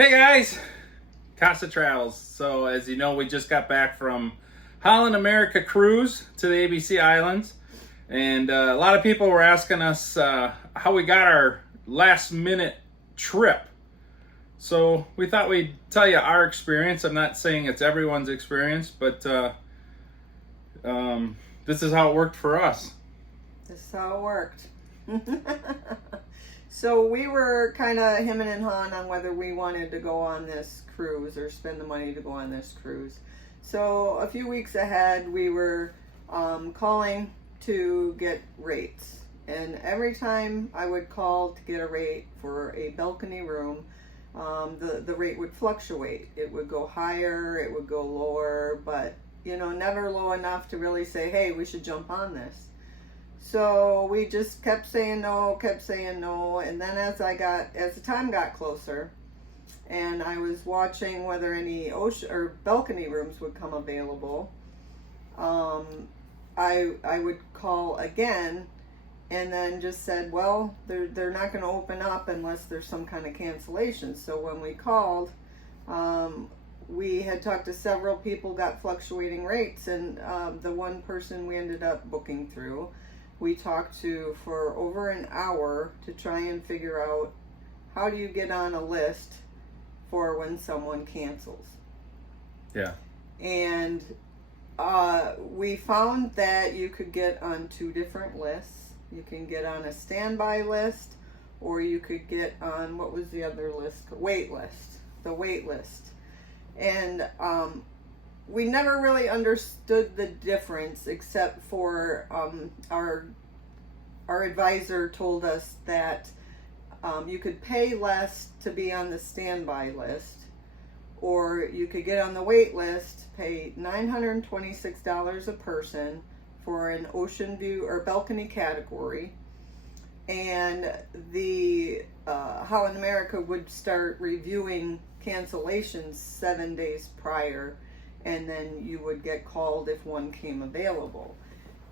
Hey guys, KASA Travels. So as you know, we just got back from Holland America cruise to the ABC Islands, and a lot of people were asking us how we got our last minute trip. So we thought we'd tell you our experience. I'm not saying it's everyone's experience, but this is how it worked for us. This is how it worked. So we were kind of hemming and hawing on whether we wanted to go on this cruise or spend the money to go on this cruise. So a few weeks ahead, we were calling to get rates. And every time I would call to get a rate for a balcony room, the rate would fluctuate. It would go higher, it would go lower, but never low enough to really say, hey, we should jump on this. So we just kept saying no, and then as the time got closer, and I was watching whether any ocean or balcony rooms would come available, I would call again, and then just said, well, they're not going to open up unless there's some kind of cancellation. So when we called, we had talked to several people, got fluctuating rates, and the one person we ended up booking through, we talked to for over an hour to try and figure out how do you get on a list for when someone cancels. Yeah. And we found that you could get on two different lists. You can get on a standby list, or you could get on, what was the other list? Wait list. The wait list. And we never really understood the difference, except for our advisor told us that you could pay less to be on the standby list, or you could get on the wait list, pay $926 a person for an ocean view or balcony category, and the Holland America would start reviewing cancellations 7 days prior, and then you would get called if one came available.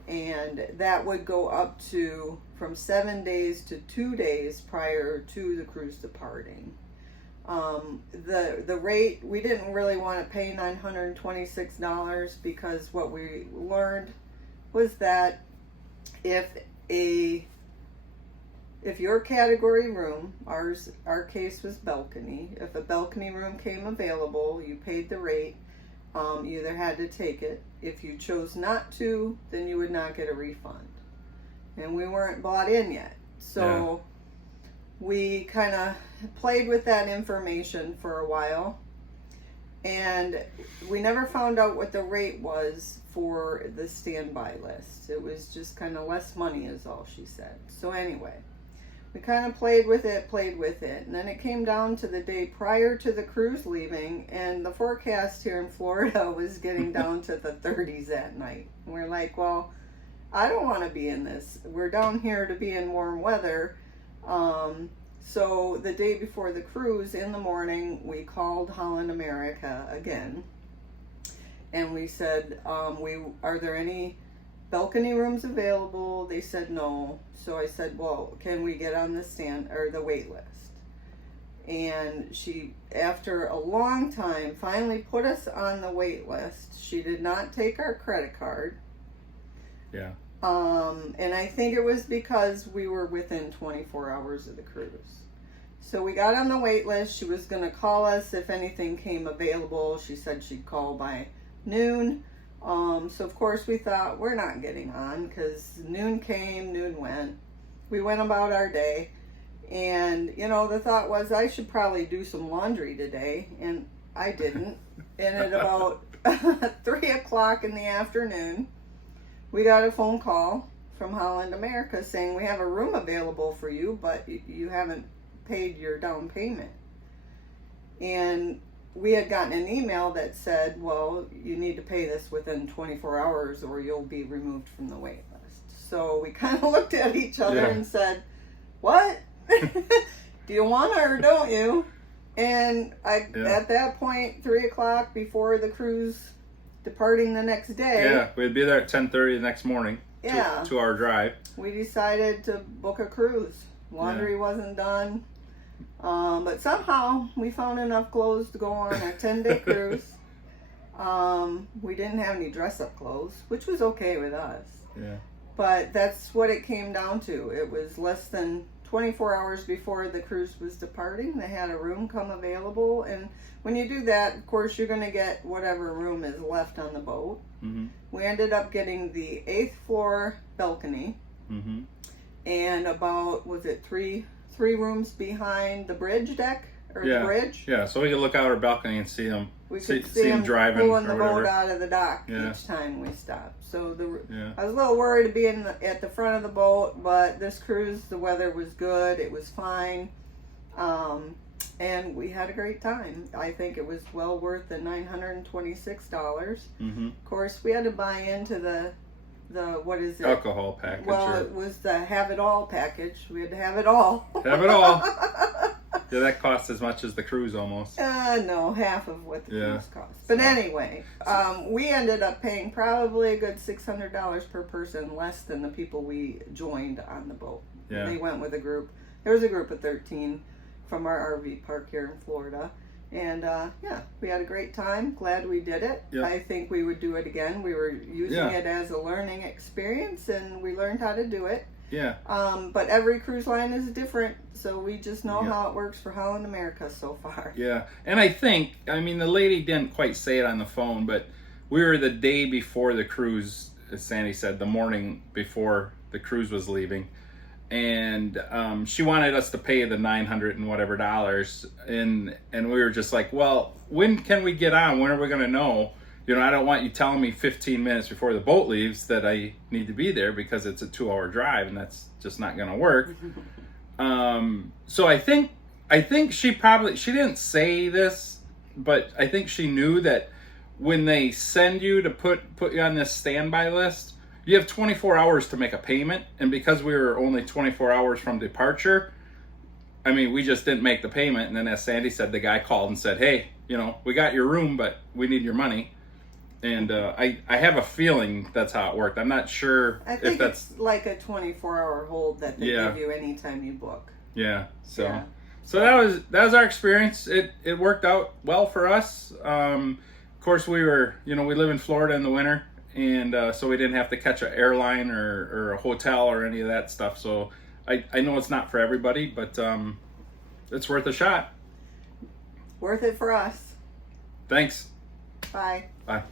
And that would go up to from 7 days to 2 days prior to the cruise departing. The rate, we didn't really want to pay $926 because what we learned was that if your category room, our case was balcony, if a balcony room came available, you paid the rate, you either had to take it. If you chose not to, then you would not get a refund. And we weren't bought in yet. So we kind of played with that information for a while. And we never found out what the rate was for the standby list. It was just kind of less money is all she said. So anyway, we kind of played with it, and then it came down to the day prior to the cruise leaving, and the forecast here in Florida was getting down to the 30s at night. And we're like, well, I don't want to be in this. We're down here to be in warm weather. So the day before the cruise, in the morning, we called Holland America again, and we said, are there any balcony rooms available? They said no. So I said, well, can we get on the wait list? And she, after a long time, finally put us on the wait list. She did not take our credit card. Yeah. And I think it was because we were within 24 hours of the cruise. So we got on the wait list. She was going to call us if anything came available. She said she'd call by noon. So of course we thought we're not getting on, because noon came, noon went. We went about our day, and the thought was I should probably do some laundry today, and I didn't. And at about 3 o'clock in the afternoon, we got a phone call from Holland America saying we have a room available for you, but you haven't paid your down payment. And we had gotten an email that said, well, you need to pay this within 24 hours or you'll be removed from the wait list. So we kind of looked at each other and said, what? Do you want it or don't you? And at that point, 3 o'clock before the cruise departing the next day. Yeah, we'd be there at 10:30 the next morning. Yeah. 2 hour drive. We decided to book a cruise. Laundry wasn't done. But somehow we found enough clothes to go on a 10-day cruise. We didn't have any dress-up clothes, which was okay with us. Yeah. But that's what it came down to. It was less than 24 hours before the cruise was departing. They had a room come available. And when you do that, of course, you're going to get whatever room is left on the boat. Mm-hmm. We ended up getting the 8th floor balcony. Mm-hmm. And about, was it three rooms behind the bridge deck? Or the bridge? Yeah, so we could look out our balcony and see them. We could see them driving pulling the whatever. boat out of the dock each time we stopped. So I was a little worried to be at the front of the boat, but this cruise, the weather was good. It was fine. And we had a great time. I think it was well worth the $926. Mm-hmm. Of course, we had to buy into the what is it? Alcohol package. Well, it was the have it all package. We had to have it all. Have it all. Yeah, that costs as much as the cruise almost. No, half of what the cruise costs. But anyway, we ended up paying probably a good $600 per person less than the people we joined on the boat. Yeah. They went with a group. There was a group of 13 from our RV park here in Florida. And we had a great time. Glad we did it. Yep. I think we would do it again. We were using it as a learning experience, and we learned how to do it. Yeah. But every cruise line is different, so we just know how it works for Holland America so far. Yeah, and I think, I mean, the lady didn't quite say it on the phone, but we were the day before the cruise, as Sandy said, the morning before the cruise was leaving, and she wanted us to pay the $900 and whatever dollars, and we were just like, well, when can we get on? When are we going to know? You know, I don't want you telling me 15 minutes before the boat leaves that I need to be there because it's a 2-hour drive, and that's just not going to work. So I think she didn't say this, but I think she knew that when they send you to put you on this standby list, you have 24 hours to make a payment. And because we were only 24 hours from departure, I mean, we just didn't make the payment. And then as Sandy said, the guy called and said, hey, you know, we got your room, but we need your money. And I have a feeling that's how it worked. I'm not sure if that's like a 24-hour hold that they give you anytime you book. Yeah. So that was our experience. It worked out well for us. Of course, we live in Florida in the winter, and so we didn't have to catch an airline or a hotel or any of that stuff. So I know it's not for everybody, but it's worth a shot. Worth it for us. Thanks. Bye. Bye.